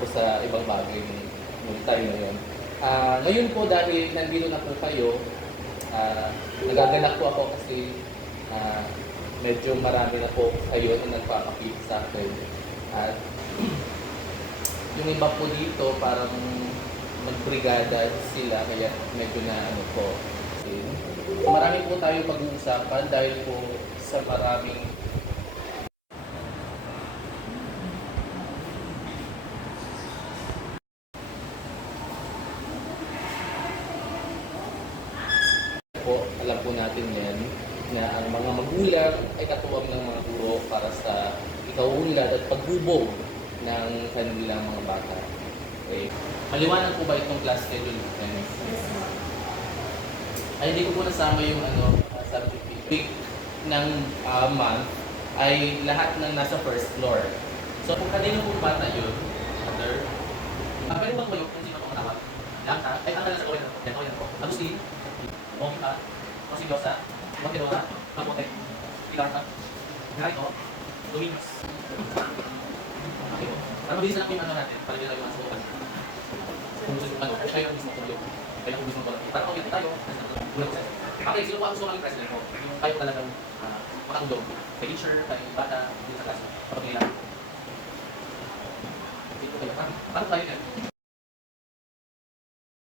po sa ibang bagay nung, nung time na yun. Ah, ngayon po dahil nandito na po kayo, ah, nagaganap po ako kasi ah, medyo marami na po kayo na nagpapakita sa akin. At yung iba po dito parang magbrigada sila kaya medyo na ano po. Marami po tayo pag-uusapan dahil po sa maraming po, alam po natin yan, na ang mga magulang ay katuwang ng mga guro para sa ikauunlad at paghubog ng kanilang mga bata. Okay. Maliwanag po ba itong class schedule natin? Ay, hindi ko po nasama yung ano, uh, subject week ng uh, month ay lahat ng nasa first floor. So, kung kanino pong bata yun, mother, uh, pwede ba tumayo kung sino pong tawag? Lang? Ay, ang nasa kawin na po. Yan, kawin na po. Agustin, Monica, Rosiliosa, Monterola, Mapote, Pilarta, Garito, Domingos. Okay po. Para mabilis lang yung ano natin, para hindi tayo masukan. Kung gusto nyo ano, kayo ang mismo tulog. Kayo kung gusto nyo tulog. Para okay tayo, ulang ko Okay, sino po ang gusto maging president po? Yung kayo talagang uh, makatulog. Kay teacher, kay bata, dito sa class. Kapag nila. Dito kayo. Paano paano kayo yan?